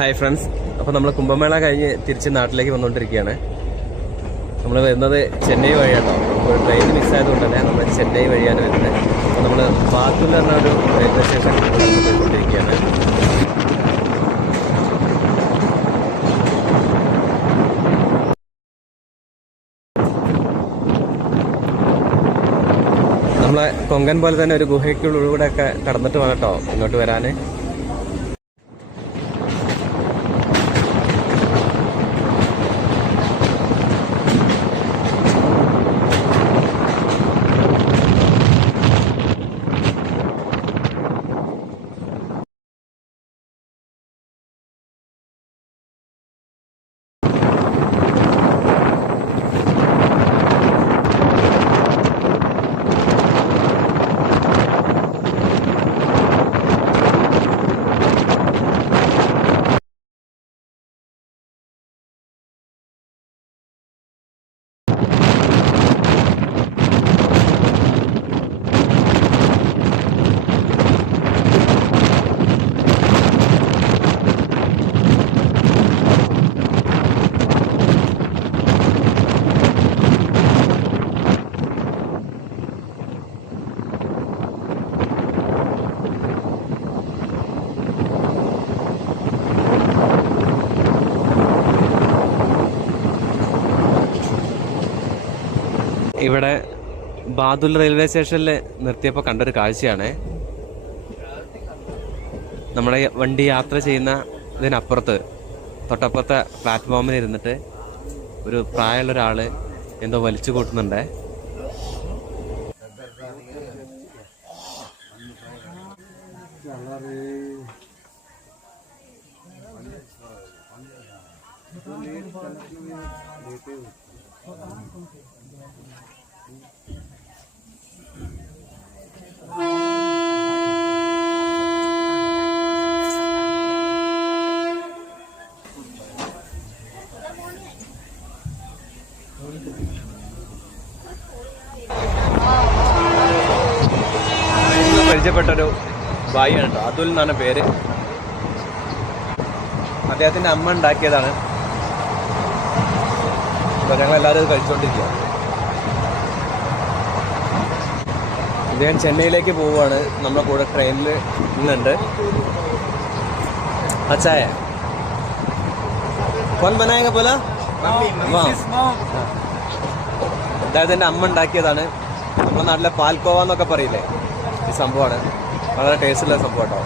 Hi friends, അപ്പോൾ നമ്മൾ കുംഭമേള കഴിഞ്ഞ് തിരിച്ച് നാട്ടിലേക്ക് വന്നുകൊണ്ടിരിക്കുകയാണ്. നമ്മൾ വരുന്നത് ചെന്നൈ വഴിയാട്ടോ. നമുക്ക് ട്രെയിൻ മിസ് ആയതുകൊണ്ട് തന്നെ നമ്മൾ ചെന്നൈ വഴിയാണ് വരുന്നത്. അപ്പോൾ നമ്മൾ ബാത്തുൽ എന്ന ഒരു റെയിൽവേ സ്റ്റേഷൻ പോയിക്കൊണ്ടിരിക്കുകയാണ്. നമ്മളെ കൊങ്കൺ പോലെ തന്നെ ഒരു ഗുഹയ്ക്കുള്ളിലൂടെ ഒക്കെ കടന്നിട്ട് വേണം കേട്ടോ ഇങ്ങോട്ട് വരാൻ. ഇവിടെ ബാതുൽ റെയിൽവേ സ്റ്റേഷനിൽ നിർത്തിയപ്പോൾ കണ്ടൊരു കാഴ്ചയാണ്. നമ്മുടെ വണ്ടി യാത്ര ചെയ്യുന്ന ഇതിനപ്പുറത്ത് തൊട്ടപ്പുറത്തെ പ്ലാറ്റ്ഫോമിൽ ഇരുന്നിട്ട് ഒരു പ്രായമുള്ള ഒരാള് എന്തോ വലിച്ചു കൂട്ടുന്നുണ്ട്. പരിചയപ്പെട്ടൊരു ഭായിയാണ് കേട്ടോ, അതുൽ എന്നാണ് പേര്. അദ്ദേഹത്തിൻ്റെ അമ്മ ഉണ്ടാക്കിയതാണ്. അപ്പോൾ ഞങ്ങളെല്ലാവരും അത് കഴിച്ചുകൊണ്ടിരിക്കുക. ഇദ്ദേഹം ചെന്നൈയിലേക്ക് പോവുകയാണ്. നമ്മുടെ കൂടെ ട്രെയിനിൽ ഇന്നുണ്ട്. അച്ചായ കോൻ ബനായേഗ പോലെ അദ്ദേഹത്തിൻ്റെ അമ്മ ഉണ്ടാക്കിയതാണ്. നമ്മുടെ നാട്ടിലെ പാൽക്കോവ എന്നൊക്കെ പറയില്ലേ, ഈ സംഭവമാണ്. വളരെ ടേസ്റ്റുള്ള സംഭവം കേട്ടോ.